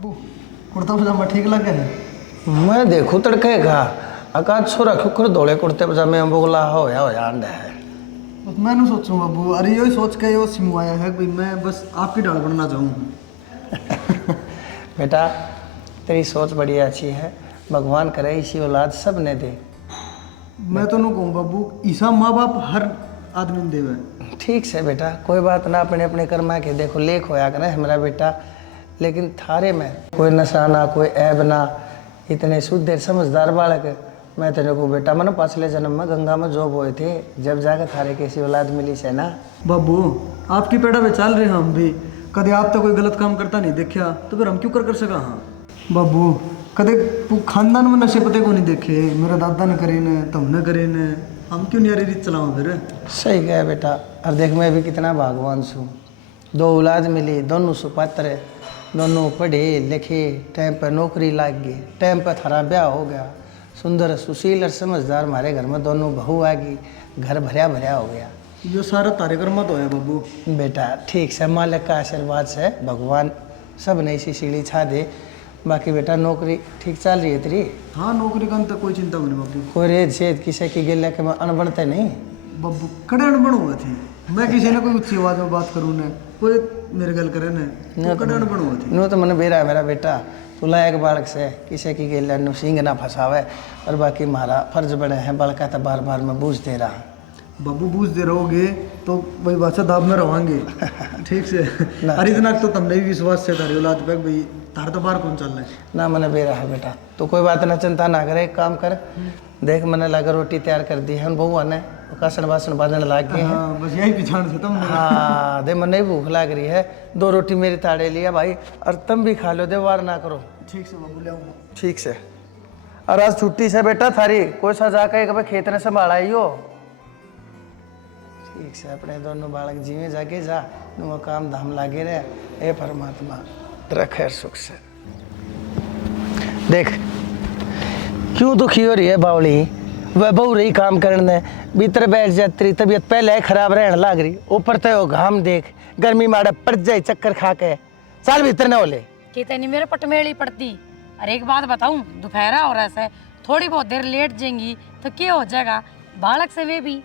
बाबू कुर्ता पजामा ठीक लगे है? मैं देखू तड़के का आकाश छोरा खुकर दौड़े कुर्ते पजामे बोला होया अंडा है। बस मैंने सोचूं बाबू, अरे यही सोच के यो सिमवाया है कि मैं बस आपकी डाल बनना चाहूँ। बेटा तेरी सोच बड़ी अच्छी है, भगवान करे इसी औलाद सब ने दे। मैं तो नहीं कहूँ बाबू, ईसा माँ बाप हर आदमी ने देवे। ठीक से बेटा, कोई बात ना, अपने अपने कर्मा के देखो लेख होया करे हमारा बेटा, लेकिन थारे में कोई नशा ना कोई ऐब ना, इतने शुद्ध समझदार बालक। मैं तेरे को बेटा मन पिछले जन्म में गंगा में जॉब हुए थे, जब जाकर थारे कैसी औलाद मिली से ना। बाबू आपकी पेड़ा पे चल रहे हैं हम भी, कदे आप तो कोई गलत काम करता नहीं देखा, तो फिर हम क्यों कर सका। हाँ बाबू, कदे खानदान में नशे पते को नहीं देखे, मेरा दादा ने करे ने, तुमने करे ने, हम क्यों नहीं रीत चलाओ फिर। सही कहा बेटा, और देख मैं भी कितना भागवान छूँ, 2 औलाद मिली, दोनों सुपात्र, दोनों पढ़े लिखे, टाइम पर नौकरी लग गई, टाइम पर थारा ब्याह हो गया, सुंदर सुशील और समझदार हमारे घर में दोनों बहू आ गई, घर भरिया भरिया हो गया। यो सारा तारे कर्मा तो है बाबू। बेटा ठीक से मालिक का आशीर्वाद से भगवान सब ने इसी सीढ़ी छा दे। बाकी बेटा नौकरी ठीक चल रही है तेरी? हाँ नौकरी का तो कोई चिंता नहीं बाबू। कोई रेत सेत किसी की गिल के अनबनते नहीं बाबू, कड़े अनबन हुए थे, मैं किसी ने कोई ऊंची आवाज में बात करूँ ने, कोई मेरे गल करे ने, तो कड़े अनबन हुए थे। नो तो मन बेरा है मेरा बेटा, तुला एक बालक से किसी की गिल नु सिंह ना फंसावे, और बाकी हमारा फर्ज बने हैं बालका तो बार बार मैं बूझ दे रहा। बाबू बूझ दे रहोगे तो वही बात से दाब में रहोगे। ठीक से अरे इतना तो तुमने भी विश्वास से तारी औलाद पे भाई तार तो बाहर कौन चल रहा है ना, मैंने बेरा है बेटा, तो कोई बात ना, चिंता ना करे, एक काम कर देख मैंने लगा रोटी तैयार कर दी है, बहू ने कासन बासन बाजन लाग गए हैं। हाँ बस यही पिछाड़ से तुमने। हाँ दे मन भूख लग रही है, 2 रोटी मेरी ताड़े लिया भाई, और तुम भी खा लो, दे वार ना करो। ठीक से बाबू ले आऊँगा। ठीक से, और आज छुट्टी से बेटा थारी कोई सजा के कभी खेत ने संभाला ही हो। ठीक से अपने दोनों बालक जीवे जाके जा, नुआ काम धाम लागे रहे, ए परमात्मा तेरा खैर सुख से। देख क्यों दुखी हो रही है बावली, वह बहु रही काम करने, भीतर बैठ जाती, तबीयत पहले ही खराब रहने लग रही, ऊपर तो घाम देख, गर्मी मारे पड़ जाए चक्कर खा के, साल भीतर न होले कितनी मेरे पटमेड़ी पड़ती। अरे एक बात बताऊं, दोपहरा हो रहा है, थोड़ी बहुत देर लेट जाएंगी तो क्या हो जाएगा, बालक से वे भी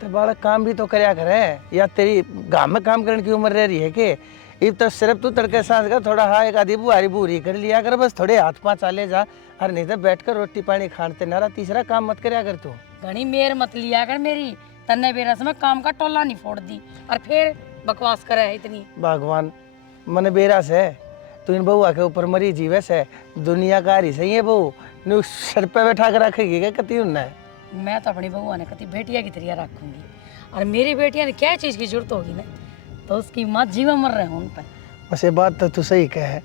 तो बालक काम भी तो करया करे, या तेरी गांव में काम करने की उम्र रह रही है कि इब तो सिर्फ तू तड़के सांस का थोड़ा हाँ एक आधी बुहारी बूरी कर लिया कर, बस थोड़े हाथ पाँव चाले जा, और नहीं तो बैठ कर रोटी पानी खाते नारा, तीसरा काम मत करया कर तू। घनी मेर मत लिया कर मेरी, तन्ने बेरस में काम का टोला नहीं फोड़ दी और फिर बकवास करे है इतनी। भगवान मन बेरा से तू इन बहुआ के ऊपर मरी जीवे से, दुनिया का रही सही है बहू, नु सर पे बैठा कर रखेगी क्या कती उन्ना। मैं तो अपनी बहू ने कती बेटिया की तरह रखूंगी, और मेरी बेटिया ने क्या चीज़ की जरूरत होगी ना, तो उसकी माँ जीवा मर रहे हैं उन पर। वैसे बात तो तू सही कहे,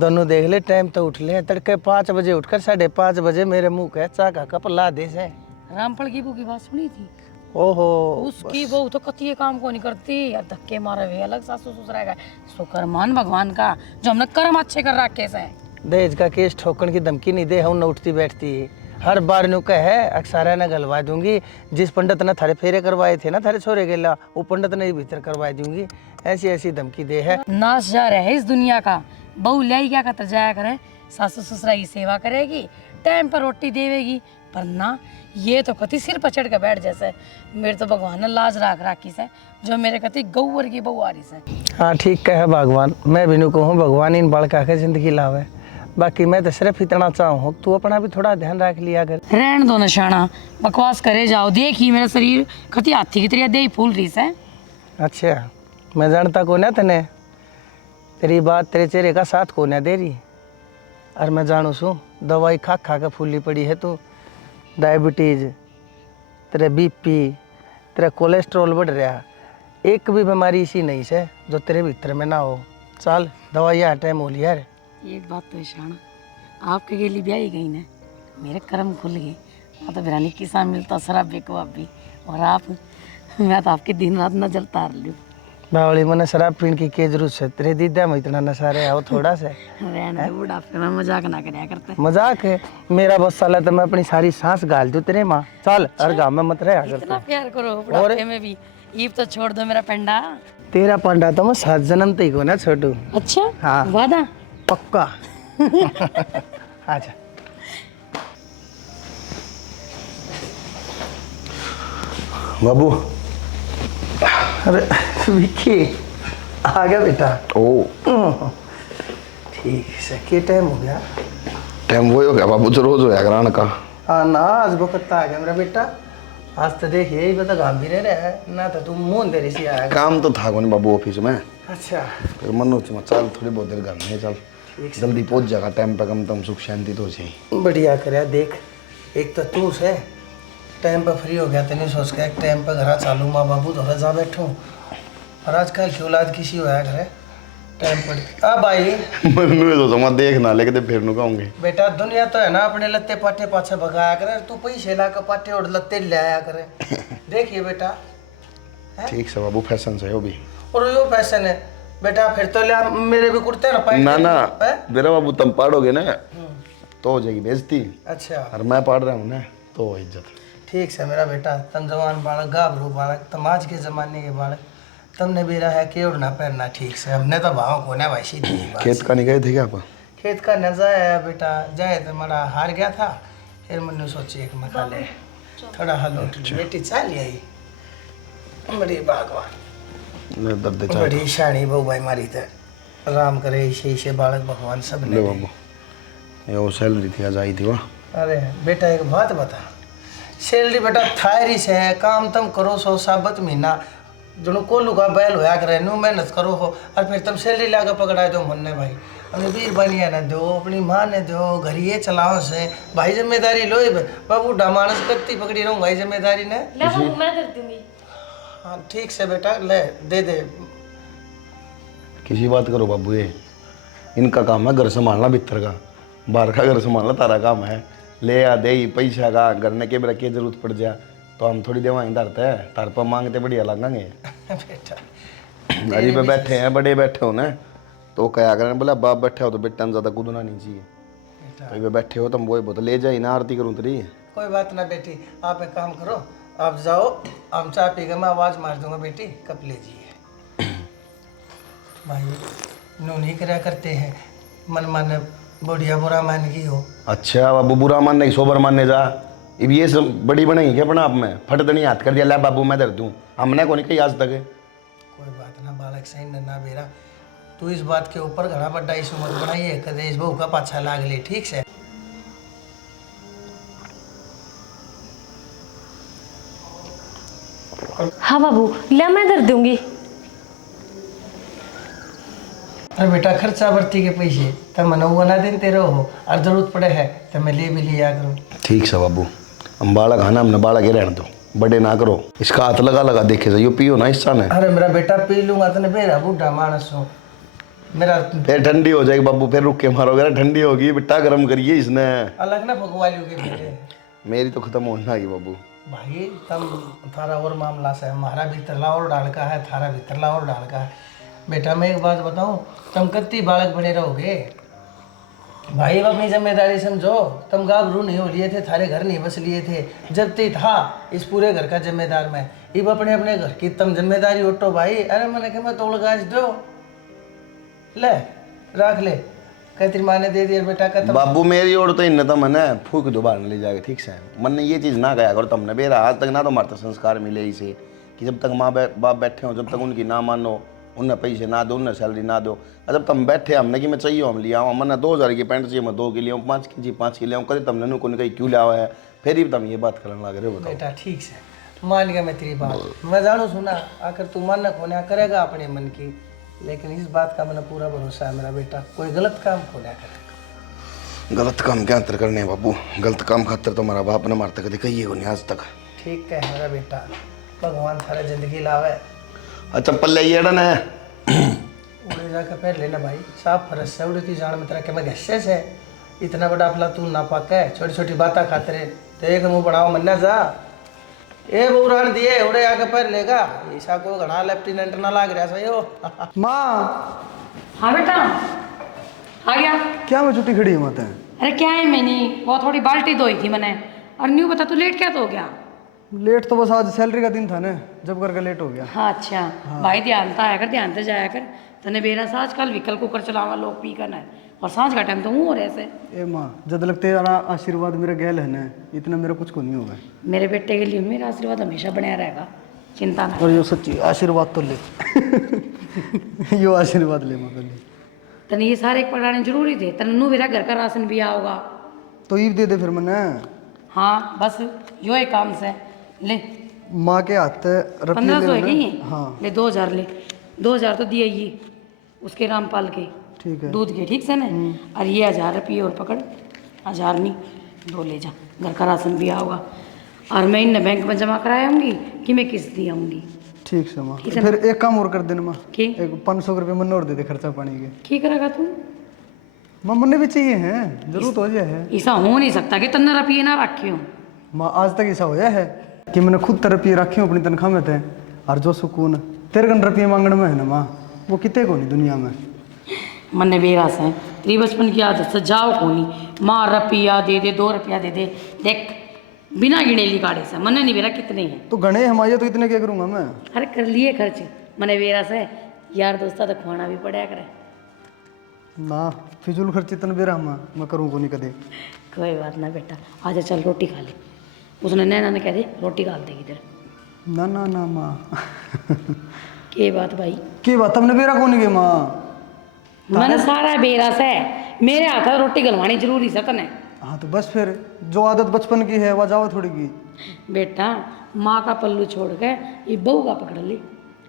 दोनों देख ले टाइम तो उठ ले, तड़के 5 बजे उठकर 5:30 बजे मेरे मुंह के चा का कप ला दे से। रामफल की बहू की बात सुनी थी? ओहो उसकी बहू तो कती काम को नहीं करती, और धक्के मारे हुए अलग सासू ससुरा का। शुक्र मान भगवान का जो हमने कर्म अच्छे कर रखे से। दहेज का केस ठोकन की धमकी नहीं दे, हम न उठती बैठती, हर बार नु कहे अक्सारा न गलवा दूंगी, जिस पंडित ने थारे फेरे करवाए थे ना थारे छोरे गेला, वो पंडित ने भीतर करवा दूंगी, ऐसी ऐसी धमकी दे है। नाश जा रहे इस दुनिया का, बहू लाई क्या करते जाया करे, सासू ससुरा की सेवा करेगी, टाइम पर रोटी देवेगी, पर ना ये तो कति सिर पर चढ़ के बैठ जैसे। मेरे तो भगवान ने लाज राख राखी से, जो मेरे कति गौवर की बहू आ रही से। हाँ ठीक कहे भगवान, मैं भी नु कहूँ भगवान इन बालका के जिंदगी लावे, बाकी मैं तो सिर्फ इतना चाहूँ तू अपना भी थोड़ा ध्यान रख लिया कर। रहन दो नशाना, बकवास करे जाओ, देखी मेरा शरीर कति हाथी की तरह दे फूल रही से। अच्छा मैं जानता को ना तने, तेरी बात तेरे चेहरे का साथ को ना दे रही, और मैं जानू सू दवाई खा खा के फूली पड़ी है तू, डायबिटीज, तेरे बीपी, तेरा कोलेस्ट्रॉल बढ़ रहा, एक भी बीमारी इसी नहीं से जो तेरे भीतर में ना हो। चल दवाई टाइम हो लिया। एक बात तो शाना, आपके के लिए ब्याही गई ना, मेरे कर्म खुल गए, मैं तो बिरानी किसान मिलता शराब बेको आप भी, और आप मैं तो आपके दिन रात नजर तार लूँ। बावली मैंने शराब पीने की क्या जरूरत है, तेरे दीदा में इतना नशा रहे हो थोड़ा से। बुढ़ापे में मजाक ना करया करते। मजाक है मेरा, बस साला तो मैं अपनी सारी सांस गाल दूं तेरे माँ। चल हर गाँव में मत रहे, इतना प्यार करो बुढ़ापे में भी, ईब तो छोड़ दो मेरा पेंडा। तेरा पंडा तो मैं 7 जन्म तक को ना छोटू। अच्छा हाँ वादा पक्का। आजा। बाबू अरे विक्की आ गया बेटा। ओ ठीक है, क्या टाइम हो गया? टाइम वही हो गया बाबू, जो रोज होया कराने का। हाँ ना, आज वक्त आ गया मेरा बेटा। आज तो देख यही बता काम भी रह है ना, तो तुम मुंह देरी से आया। काम तो था कोनी बाबू ऑफिस में, अच्छा फिर मन में चल थोड़ी बहुत देर घर में चल, जल्दी पहुंच जाएगा टाइम पे, कम तम सुख शांति तो चाहिए। बढ़िया करे। देख एक तो तू से टाइम पर फ्री हो गया, तेने सोच के एक टाइम पर घर चालू माँ बाबू तो जा बैठूँ। और आजकल की औलाद किसी होया करे टाइम पर। आ भाई मनु तो समा देख ना लेके फिर नु कहूंगे बेटा, दुनिया तो है ना अपने लत्ते पाटे पाछे भगाया करे, तू पैसे ला के पाटे और लत्ते ले आया करे। देखिए बेटा, ठीक से बाबू, फैशन से हो भी। और यो फैशन है बेटा, फिर तो ले मेरे भी कुर्ते ना पाए ना ना मेरा बाबू, तुम पाड़ोगे ना तो हो जाएगी बेइज्जती, अच्छा और मैं पाड़ रहा हूँ ना तो इज्जत। ठीक से मेरा बेटा, तुम जवान बालक गाभरू बालक, तुम आज के जमाने के बालक, तुमने भी रहा है कि उड़ना पैरना ठीक से। हमने तो भाव को ना भाई सीधी बात। खेत का नहीं गए थे क्या आप? खेत का न जाया बेटा, जाए तो मेरा हार गया था, फिर मैंने सोची एक मैं खा ले थोड़ा हलो। बेटी चाल आई बड़ी भगवान, दर्द बड़ी शानी बहु भाई मारी तो राम करे इसे इसे बालक भगवान सब ले बाबू, ये वो सैलरी थी आज आई थी वहाँ। अरे बेटा एक बात बता, सैलरी बेटा थायरी से है, काम तुम करो सो साबत महीना जो कोलू का बैल होया करे, नू मेहनत करो हो, और फिर तुम सैलरी लाकर पकड़ाए दो मुन्ने भाई। अपनी वीर बनिया ने दो, अपनी माँ ने दो, घर ये चलाओ से भाई, जिम्मेदारी लो बाबू। डामानस करती पकड़ी रहूँ भाई जिम्मेदारी ने। मैं कर दूंगी। हाँ ठीक से बेटा, ले दे दे। किसी बात करो बाबू, ये इनका काम है घर संभालना, भीतर का बाहर का घर संभालना तारा काम है। ले आ दे पैसा का घर ने के रखे जरूरत पड़ जाए तो हम थोड़ी देवाई धरते हैं, तार पर मांगते बढ़िया लगेंगे। बेटा गरीब पे बैठे हैं, बड़े बैठे हो ना तो क्या करें, बोला बाप बैठे हो तो बेटा ज़्यादा कूदना नहीं चाहिए। तो बैठे हो तुम वही बहुत ले जाए ना, आरती करूँ तेरी। कोई बात ना बेटी, आप एक काम करो, आप जाओ, हम चाय पी के मैं आवाज़ मार दूंगा बेटी कब ले जाइए। भाई नू नहीं करा करते हैं, मन मन बढ़िया बुरा मान की हो। अच्छा बाबू, बुरा मानने की सोबर मानने जा, अब ये सब बड़ी बनाई क्या अपना आप में, फट तो नहीं हाथ कर दिया ले बाबू मैं दर दूँ, हमने को नहीं कही आज तक। कोई बात ना बालक सही नन्ना बेरा, तू इस बात के ऊपर घना बड्डा इशू मत बनाइए, कदे इस बहू का पाछा लाग ले, ठीक से। हाँ बाबू, ले मैं कर दूंगी। अरे बेटा खर्चा भर्ती के पैसे तो मनौवा ना देते रहो, और जरूरत पड़े है तो मैं ले भी लिया करूँ। ठीक से बाबू, हम बालक खाना हमने बालक ही रहने दो, बड़े ना करो, इसका हाथ लगा लगा देखे जाइयो, पियो ना हिस्सा ने। अरे मेरा बेटा पी लूंगा तो मेरा बूढ़ा मानस हो मेरा। फिर ठंडी हो जाएगी बाबू, फिर रुक के मारोगे ना, ठंडी होगी बेटा, गर्म करिए इसने। अलग ना भगवा लोगे बेटे। मेरी तो खत्म होना ही बाबू। भाई तुम थारा और मामला से, हमारा भीतरला और डाल का है, थारा भीतरला और डाल का है। बेटा मैं एक बात बताऊं, तुम कत्ती बालक बने रहोगे भाई, अपनी जिम्मेदारी समझो। तुम गाभरू नहीं हो लिए थे, थारे घर नहीं बस लिए थे, जब ते था इस पूरे घर का जिम्मेदार मैं, अब अपने अपने घर की तुम जिम्मेदारी उठो भाई। अरे मैंने कहा मैं तोड़ गाज दो, ले रख ले, कहती माँ ने दे दिया बेटा का। बाबू मेरी ओर तो इन तो मैंने फूक दो बाहर ले जाके, ठीक से मन ने ये चीज़ ना कहा करो तुमने बेरा, आज तक ना तो हमारे संस्कार मिले इसे कि जब तक माँ बाप बैठे हो, जब तक उनकी ना मानो, उन्हें पैसे ना दो, उन्हें सैलरी ना दो। जब तुम बैठे हमने कि मैं चाहिए हम लिया हूँ, मैंने 2000 की पैंट चाहिए मैं 2 की लिया हूँ, 5 की 5 की लिया हूँ, कभी तुमने नु को कहीं क्यों लिया हुआ है, फिर भी तुम ये बात करने लग रहे हो। बताओ बेटा ठीक से मान गया मैं तेरी बात, मैं जानू सुना, आखिर तू मन खोना करेगा अपने मन की, लेकिन इस बात का मैंने पूरा भरोसा है मेरा बेटा, कोई गलत काम खोना करेगा। गलत काम क्या अंतर करने हैं बाबू, गलत काम खातर तो हमारा बाप ने मारता कभी कही हो नहीं आज तक। ठीक है मेरा बेटा, भगवान थारा जिंदगी लावे। अच्छा पल्ले ये ना उड़े जाकर पैर लेना भाई, साफ फरस से उड़ती जान में तेरा के मैं गस्से से इतना बड़ा अपना तू ना पाके छोटी छोटी बातें खाते रहे, तो एक मुँह बढ़ाओ मन्ना जा, ए बहुरान दिए उड़े आके पैर लेगा, ईसा को घना लेफ्टिनेंट ना लाग रहा सही हो। माँ हाँ बेटा आ गया। क्या मैं छुट्टी खड़ी मत है? अरे क्या है, मैंने वो थोड़ी बाल्टी धोई थी मैंने। और न्यू बता, तू लेट क्या तो हो गया? लेट तो बस आज सैलरी का दिन था ना, जब करके लेट हो गया। हाँ अच्छा भाई, ध्यान तो आया कर, ध्यान से जाया कर, तने बेरा से आजकल व्हीकल कुकर चलावा लोग पी करना है, और सांझ का टाइम तो हूँ और ऐसे। ए माँ, जब लगते तेरा आशीर्वाद मेरा गैल है ना, इतना मेरा कुछ को नहीं होगा। मेरे बेटे के लिए मेरा आशीर्वाद हमेशा बना रहेगा, चिंता ना। और यो सच्ची आशीर्वाद तो ले यो आशीर्वाद ले माँ पहले। तने ये सारे पढ़ाने जरूरी थे, तने नू मेरा घर का राशन भी आओगा। तो ईब दे दे फिर मैंने। हाँ बस यो एक काम से ले। माँ के हाथ 1500 है लेना। कि हाँ ले 2000 ले। 2000 तो दिए ये उसके रामपाल के ठीक है। दूध के, ठीक से ना। और ये 1000 रुपये और पकड़, 1000 नहीं 2 ले जा, घर का राशन भी आओगा। और मैं इन बैंक में जमा कराऊंगी कि मैं किस्त दी आऊँगी। ठीक से माँ। ठीक है फिर एक काम और कर देना माँ, की एक 500 रुपये मन और दे दे खर्चा पानी के। की करेगा तू? माँ मन भी चाहिए हैं, जरूरत हो जाए है। ऐसा हो नहीं सकता कि 15 रुपये ना रखे हो। माँ आज तक ऐसा होया है कि मैंने खुद रुपये रखे अपनी तनख्वाह में थे, और जो सुकून तेरे गन रुपये मांगने में है ना माँ, वो कितने को नहीं दुनिया में। मन ने बेरास है तेरी बचपन की आदत से, जाओ को नहीं माँ रुपया दे दे 2 रुपया दे दे, देख बिना गिनेली गाड़ी से मन नहीं बेरा कितने हैं। तो गणे हमारे तो इतने क्या करूँगा मैं। अरे कर लिए खर्च, मन बेरास है यार दोस्ता तो खुआना भी पड़ा करे। ना फिजूल खर्च इतना बेरा मैं करूँ को नहीं कदे। कोई बात ना बेटा, आजा चल रोटी खा ले। उसने नैना ने कह दे रोटी खा देगी तेरे। ना ना ना माँ के बात भाई, की बात हमने बेरा को नहीं गए माँ। मैंने सारा बेरास है, मेरे हाथ में रोटी गलवानी जरूरी से तने। हाँ तो बस फिर जो आदत बचपन की है वह जाओ थोड़ी की। बेटा माँ का पल्लू छोड़ के ये बहू का पकड़ ले,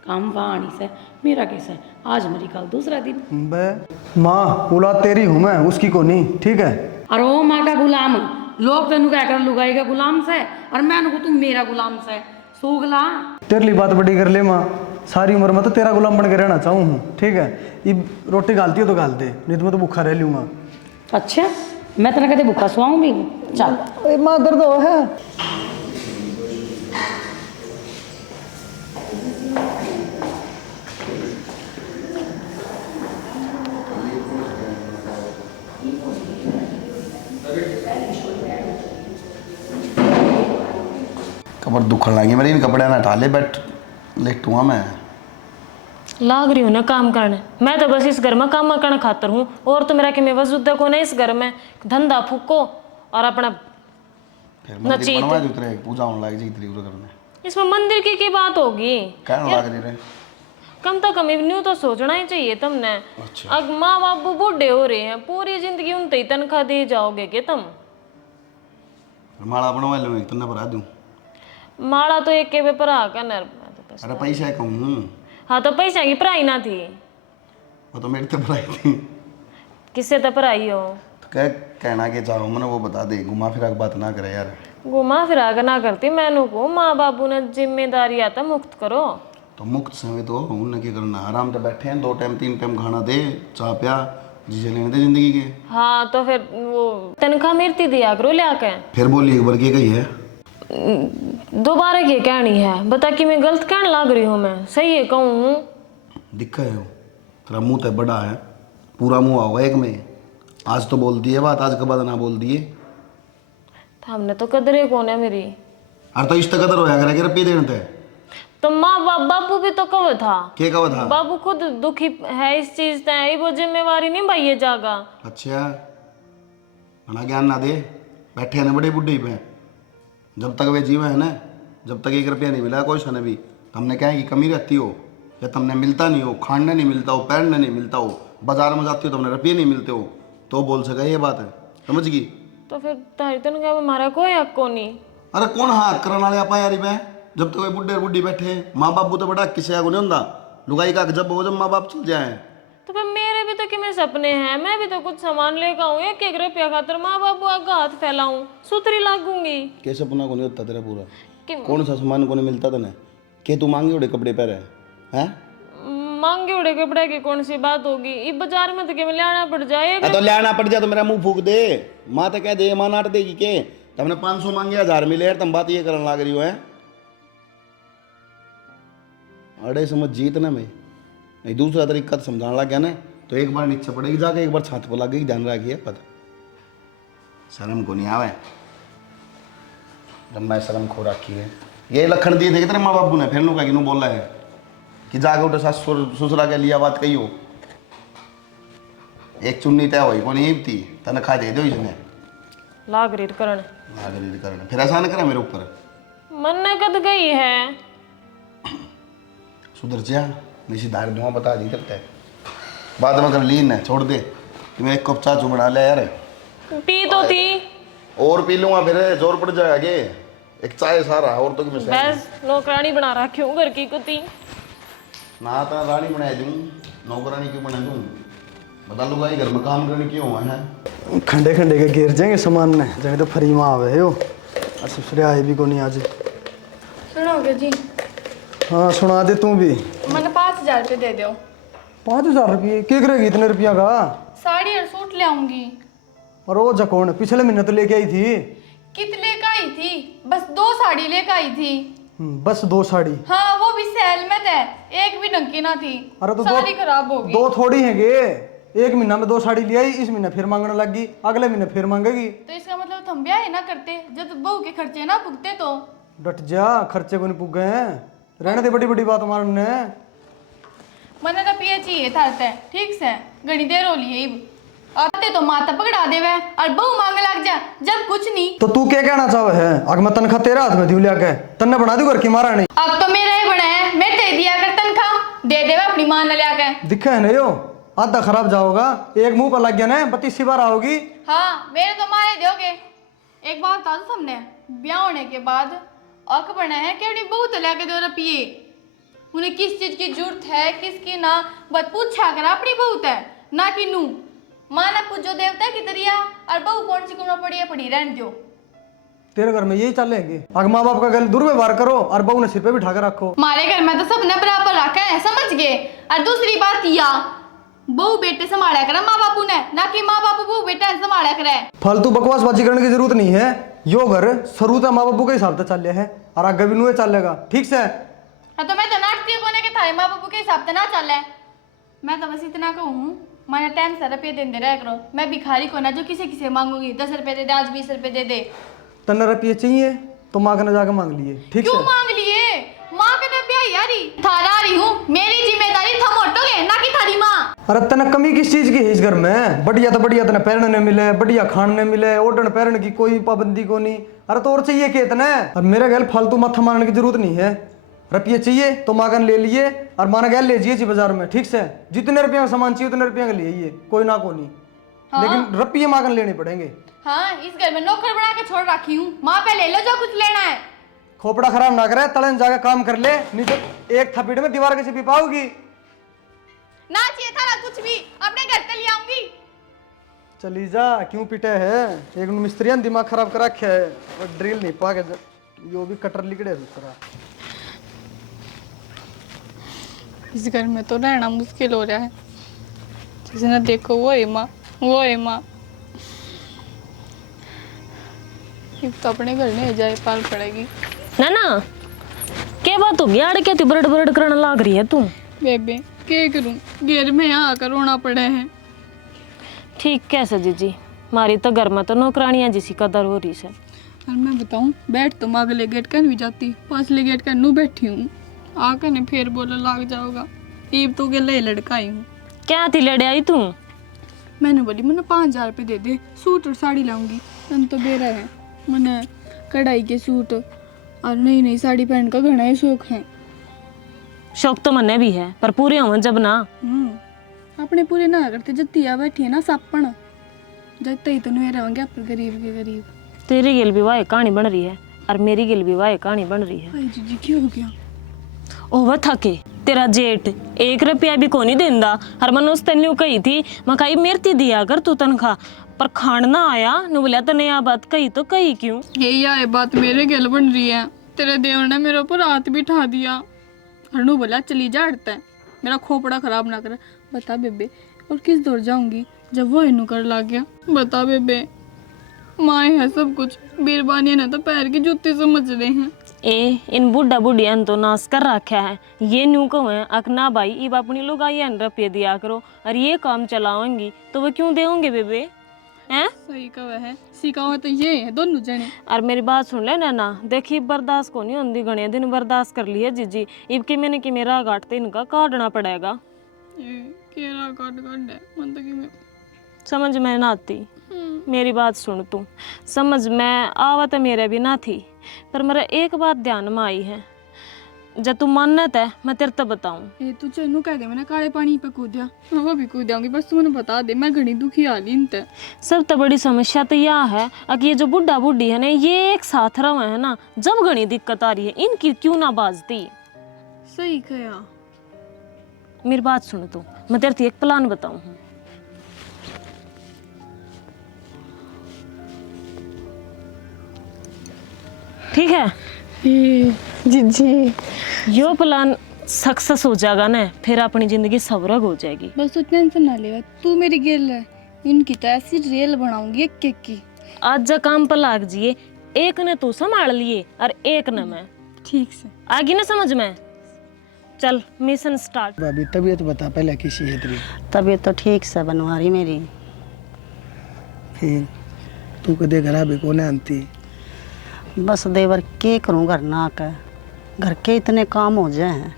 काम पानी से मेरा कैसा है, आज मरी कल दूसरा दिन। बे माँ औलाद तेरी हूँ मैं, उसकी को नहीं, ठीक है। और वो माँ का गुलाम, लोग तेन क्या कर लुगाई का गुलाम से, और मैं को तू मेरा गुलाम से सूगला। तेरे लिए बात बड़ी कर ले माँ, सारी उम्र में तो तेरा गुलाम बन के रहना चाहूँ हूँ, ठीक है। ये रोटी गालती हो तो गाल दे, नहीं तो मैं तो भूखा रह लूँगा। अच्छा मैं तेना कदे भूखा सुआऊँ भी? चल अरे माँ दर्द हो है। कमर दुखन लगी मेरी, इन कपड़े ना डाले बैठ लेटूंगा मैं। लाग रही हूँ ना काम करने, मैं तो बस इस घर में काम करने खातर हूँ, और तो मेरा कि मैं वजूद को नहीं इस घर में धंधा फूको और अपना फिर मंदिर नचीत। बनवा दूं तेरे, पूजा होने लग जाएगी तेरी उधर करने। इसमें मंदिर की बात होगी? कहने लग रही रे। कम तो कम न्यू तो सोचना ही चाहिए तुमने। अच्छा। अब माँ बाबू बूढ़े हो रहे हैं, पूरी जिंदगी उन ही तनख्वाह दे जाओगे कि तुम? माला बनवा लो, एक तन्ना भरा दूं। माड़ा तो एक के पेपर आकर नर। अरे पैसा कहूँ, हाँ तो पैसा की पढ़ाई ना थी, वो तो मेरी तो भराई थी। किससे तो पढ़ाई हो? तो कहना के चाहो मैंने वो बता दे, घुमा फिरा के बात ना करे यार। घुमा फिरा कर ना करती मैनू को, माँ बाबू ने जिम्मेदारी आता मुक्त करो। तो मुक्त समय तो उन्हें क्या करना, आराम से बैठे हैं, 2 टाइम 3 टाइम खाना दे, चाह प्या जिसे लेने दे जिंदगी के। हाँ तो फिर वो तनख्वाह मिलती दिया करो ले आके। फिर बोली एक बार के कही है, दोबारा ये कहनी है, बता कि मैं गलत कहने लग रही हूँ? मैं सही है कहूँ? दिक्कत है वो तेरा मुंह तो बड़ा है, पूरा मुंह होगा एक में। आज तो बोल दिए बात, आज के बाद ना बोल दिए। हमने तो कदरे कौन है मेरी? अरे तो इष्ट कदर होया करे, रुपये देने थे तो माँ बाबू भी तो कब था? के कब था? बाबू खुद दुखी है इस चीज से, वो जिम्मेवारी नहीं भाई ये जागा। अच्छा बना ज्ञान ना दे, बैठे हैं बड़े बुढ़े पे, जब तक वे जीवे है ना, जब तक 1 रुपया नहीं मिला कोई सन भी, तुमने क्या है कि कमी रहती हो, या तुमने मिलता नहीं हो, खाने नहीं मिलता हो, पहनने नहीं मिलता हो, बाजार में जाती हो तुमने रुपये नहीं मिलते हो, तो बोल सका ये बात है, समझ गई? तो फिर तारी तनख्वाह में हमारा कोई हक को नहीं। अरे कौन हाथ करने वाले आप यारी में, जब तक वे बुढ़े बुढ़ी बैठे, माँ बाप तो बड़ा किसी को नहीं होता, लुगाई का जब हो जब माँ बाप चल जाए। तो फिर मेरे भी तो कि मैं सपने हैं, मैं भी तो कुछ सामान लेकर आऊँ, 1 रुपया खातर माँ बाबू आगे हाथ फैलाऊं, सुथरी लागूंगी? कैसे अपना को नहीं होता तेरा पूरा? कि कौन सा सामान को नहीं मिलता तेने, के तू मांगे उड़े कपड़े पहरे हैं? मांगे उड़े कपड़े की कौन सी बात होगी? इस बाजार में तो केवल लाना पड़ जाएगा। तो लाना पड़ जाए तो मेरा मुंह फूक दे, माँ तो कह दे, माँ नाट देगी के तुमने 500 मांगे 1000 मिले यार, तुम बात ये करने लग रही हो है। अरे समझ जीत ना मैं नहीं, दूसरा तरीका तो समझाने लग गया ना, तो एक बार नीचे पड़ेगी जाके, एक बार छात पर लग गई, ध्यान रखिए। पता शर्म को नहीं आवे, जब मैं शर्म खो रखी है। ये लखन दिए थे तेरे माँ बाबू ने, फिर लूँ कि बोला है कि जाके उठे सास ससुरा के लिया बात कही हो। एक चुन्नी तय हुई को नहीं थी तनख्वाह दे दो इसने लाग रीत करण लाग करना फिर ऐसा न करा मेरे ऊपर मन ने कद गई है। सुधर जा निशी धार धुआं बता दी करता है बाद में कर लीन है छोड़ दे कि मैं एक कप चाचू बना ले यार पी तो थी और पी लूंगा फिर जोर पड़ जाएगा आगे एक चाय सारा और तो कि मैं बस नौकरानी बना रखी हूँ घर की कुत्ती। ना तो रानी बना दूँ नौकरानी क्यों बना दूँ बता लूंगा ये घर में काम करने क्यों हुआ है खंडे खंडे के गिर जाएंगे सामान ने जब तो फरी माँ आवे हो ससुरे आए भी को नहीं आज। सुनोगे जी हाँ सुना दे तू भी। मैंने 5,000 रुपये दे दो। 5,000 रुपये क्या करेगी इतने रुपया का? साड़ी और सूट ले आऊंगी। और वो जकौन पिछले महीने तो लेके आई थी। कित लेकर आई थी? बस 2 साड़ी लेकर आई थी। बस 2 साड़ी? हाँ वो भी सेल में थे, एक भी ढंग की ना थी। अरे तो सारी खराब हो गई। 2 थोड़ी है गे, एक महीना में 2 साड़ी ले आई, इस महीने फिर मांगने लग गई, अगले महीने फिर मांगेगी। तो इसका मतलब तुम ब्याह ही ना करते, जब बहू के खर्चे ना भुगते तो। डट जा, खर्चे को नहीं पुग गए हैं, रहने दे बड़ी बड़ी बात मारने। मैंने तो पिए चाहिए था ठीक से घड़ी देर हो ली है आते तो माता पकड़ा देवे और बहू मांगे लग जा जब कुछ नहीं। तो तू क्या कहना चाहे है? अगर मैं तनख्वाह तेरा हाथ में दी लिया के तन्ने बना दी घर की मारा नहीं। अब तो मेरा ही बना है, मैं दे दिया कर तनख्वाह दे देवे अपनी मां ने लिया के। दिखा है नहीं हो आधा खराब जाओगा, एक मुंह पर लग गया ना 32 बार आओगी। हाँ मेरे तो मारे दोगे। एक बात बता दो तुमने, ब्याह होने के बाद अक बना है कि अपनी बहू तो लेके 2 रुपये, उन्हें किस चीज की जरूरत है किसकी ना बस पूछा कर अपनी बहू है ना कि नू माना पूजो देवता की तरिया और बहू कौन सी गुना पड़ी है पड़ी रहने दो। तेरे घर में यही चलेंगे, अगर माँ बाप का गल दुर्व्यवहार करो और बहू ने सिर पे बिठा कर रखो। हमारे घर में तो सबने बराबर रखा है समझ गए। और दूसरी बात या बहू बेटे संभाला करे माँ बापू ने, ना कि माँ बापू बहू बेटा संभाला करे। फालतू बकवासबाजी करने की जरूरत नहीं है, यो घर शुरू तो माँ बापू के हिसाब से चल रहा है और आगे भी नुए चलेगा, ठीक से। हाँ तो मैं तो नाटती कोने के थारे माँ बापू के हिसाब से ना चल है। मैं तो बस इतना कहूँ मैंने टाइम से रुपये दे रहा करो, मैं भिखारी को ना जो किसी किसी मांगूंगी 10 रुपये दे दे आज 20 रुपये दे दे। तन्ने रुपये चाहिए तो माँ ने जाकर मांग लिए, ठीक क्यों से। मांग लिए? माँ के रुपया यारी थारा रही हूँ, मेरी जिम्मेदारी थम हटोगे ना कि थारी माँ। अरे तने कमी किस चीज की है इस घर में? बढ़िया तो बढ़िया तने पहनने ने मिले, बढ़िया खाने मिले, ओढ़ने पहनने की कोई पाबंदी को नहीं। अरे तो और चाहिए क्या इतने? और मेरे घर फालतू माथा मारने की जरूरत नहीं है। रुपये चाहिए तो माँ ले लिए और माँ ने ले जाइए जी बाजार में, ठीक से। जितने रुपये का सामान चाहिए उतने रुपये का ले कोई ना को नहीं। हाँ? लेकिन रुपये माँ लेने पड़ेंगे। हाँ इस घर में नौकर बना के छोड़ रखी हूँ, माँ पे ले लो जो कुछ लेना है। खोपड़ा खराब ना करे, तलन जाकर काम कर ले, नहीं तो एक थपेट में दीवार कैसे भी पाओगी। ना चाहिए था ना कुछ भी, अपने घर पे ले आऊंगी। चली जा, क्यों पिटे है? एक मिस्त्री ने दिमाग खराब कर रखा है और ड्रिल नहीं पा के यो भी कटर लिकड़े दूसरा। इस घर में तो रहना मुश्किल हो रहा है, जिसने देखो वो है माँ, वो है माँ। एक तो अपने घर में जाए पाल पड़ेगी। ना ना क्या बात होगी यार, क्या तू बरड़ बरड़ करने लाग रही है तू? बेबे क्या करूँ, घर में यहाँ आकर रोना पड़े हैं। ठीक कैसे जीजी, मारी तो घर में तो नौकरानियां जिसी कदर हो रही है। और मैं बताऊँ बैठ तो मैं अगले गेट कर भी जाती, पाछले गेट कर नू बैठी हूँ, आकर ने फिर बोला लाग जाओगा। ईब तो के ले लड़काई हूँ। क्या थी लड़े आई तू? मैंने बोली मैंने 5,000 रुपये दे दे, सूट और साड़ी लाऊंगी। मैंने तो बेरा है, मैंने कढ़ाई के सूट और नई नई साड़ी पहन का घना ही शौक है। शौक तो मन्ने भी है पर पूरे हों जब ना। अपने पूरे ना करते जत्ती आ बैठी है ना सापण, जत्ते ही तो नहीं रहेंगे आप गरीब के गरीब। तेरी गिल भी वाह कहानी बन रही है और मेरी गिल भी वाह कहानी बन रही है। भाई जी क्यों हो गया? ओह थके तेरा जेठ 1 रुपया भी को नहीं देंदा। हर मन उस तेन कही थी मैं कही मेरती दिया कर तू तनखा, पर खान ना आया नु बोलिया तने यह बात कही तो कही क्यों? यही आए बात मेरे गिल बन रही है, तेरे देवर ने मेरे ऊपर हाथ भी उठा दिया। हरनू बोला चली जा हटता है, मेरा खोपड़ा खराब ना करे। बता बेबे और किस दौर जाऊंगी जब वो इनू कर ला गया? बता बेबे, माँ है सब कुछ, बीरबानी ने तो पैर की जूती समझ रहे हैं। ए इन बुढ़ा बुढ़िया तो नाश कर रखा है, ये न्यू कहो है अकना भाई इब अपनी लोग आई रुपये दिया करो और ये काम चलाओगी तो वो क्यों देंगे बेबे हैं? सही कहा है, सिखाओ तो ये है दोनों जने। और मेरी बात सुन ले ना, देखी बर्दाश्त को नहीं होती, घने दिन बर्दाश्त कर लिया जीजी, इब कि मैंने कि मेरा काटते इनका काटना पड़ेगा। केरा काट काट है मन तो कि मैं समझ में ना आती। मेरी बात सुन तू, समझ में आवत मेरे भी ना थी, पर मेरा एक बात ध्यान में आई है। जब तू मानत है मैं तेरे तो बताऊं। ये तू चन्नू कह दे मैंने काले पानी पे कूदिया, मैं वो भी कूद जाऊंगी, बस तू मैंने बता दे, मैं घनी दुखी हाली इंत। सब तो बड़ी समस्या तो यह है कि ये जो बुढ़ा बुढ़ी है ना, ये एक साथ रहे है ना, जब घनी दिक्कत आ रही है इनकी क्यों ना बाजती। सही कहा। मेरी बात सुन तू, मैं तेरे एक प्लान बताऊं। ठीक है जी जी, यो प्लान सक्सेस हो जाएगा ना, फिर अपनी जिंदगी सवरग हो जाएगी। बस तू टेंशन ना ले, तू मेरी गिल है, इनकी तो ऐसी रेल बनाऊंगी एक एक की। आज जा काम पर लाग जिए, एक ने तू संभाल लिए और एक ने मैं। ठीक से आगे ना समझ में। चल मिशन स्टार्ट। भाभी तबीयत बता पहले कैसी है तेरी? तबीयत तो ठीक से बनवा रही मेरी। फिर तू कदे घर भी कोने आती? बस देवर के करूँ घर ना के, घर के इतने काम हो जाए हैं,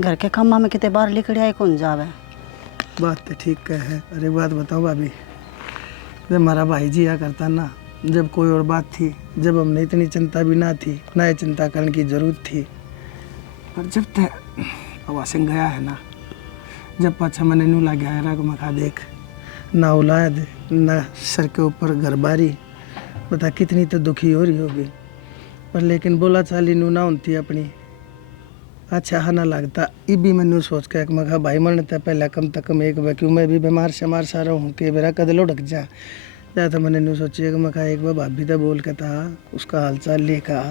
घर के कामा में कितने बार लिखड़े आए कौन जावे। बात तो ठीक है। अरे बात बताओ भाभी, जब हमारा भाई जी या करता ना, जब कोई और बात थी, जब हमने इतनी चिंता भी ना थी, ना ये चिंता करने की जरूरत थी, पर जब तक हवा सिंह गया है ना, जब पाछा मैंने नू ला गया है मखा देख, ना औलाद ना सर के ऊपर घर बारी, बता कितनी तो दुखी हो रही होगी। पर लेकिन बोला चाली नू ना होती अपनी, अच्छा हाँ ना लगता। ये भी मैंने सोच के मखा भाई मरने तक पहले कम से कम एक बार, क्यों मैं भी बीमार शमार सा रहूँ कि मेरा कद लुढ़क जा तो मैंने नू सोचिए कि मखा एक बार भाभी तो बोल के था उसका हालचाल लेका।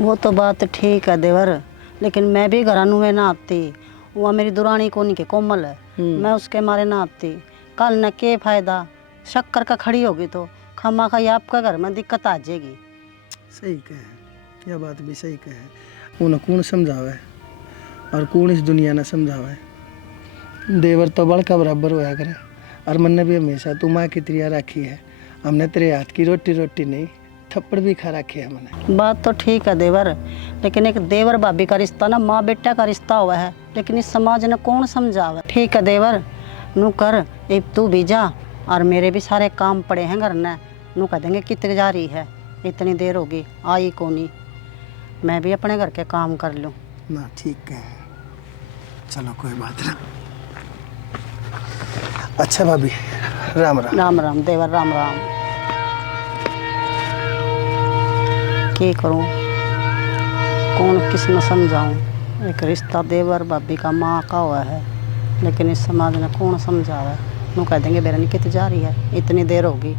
वो तो बात ठीक है देवर, लेकिन मैं भी घरानू में ना आती, वह मेरी दुरानी कोनी के कोमल है, मैं उसके मारे ना आती। कल न के फायदा शक्कर का खड़ी होगी तो खमा खाई आपका घर में दिक्कत आ जाएगी। सही कहे, यह बात भी सही कहे। उन्हें कौन समझावे और कौन इस दुनिया ने समझावे। देवर तो बड़का बराबर होया करे, और मन ने भी हमेशा तू माँ की त्रिया रखी है, हमने तेरे हाथ की रोटी रोटी नहीं थप्पड़ भी खा रखी है हमने। बात तो ठीक है देवर, लेकिन एक देवर भाभी का रिश्ता ना माँ बेटा का रिश्ता हुआ है, लेकिन इस समाज ने कौन समझावे। ठीक है देवर, नू कर एक तू भी जा, और मेरे भी सारे काम पड़े हैं घर ने, नू कह देंगे कितनी जा रही है, इतनी देर होगी आई कोनी, मैं भी अपने घर के काम कर लूँ ना। ठीक है, चलो कोई बात ना। अच्छा भाभी, राम राम। राम राम देवर, राम राम। क्या करूं, कौन किस में समझाऊं। एक रिश्ता देवर भाभी का माँ का हुआ है, लेकिन इस समाज ने कौन समझावा। नू कह देंगे बेरनी कित जा रही है, इतनी देर होगी।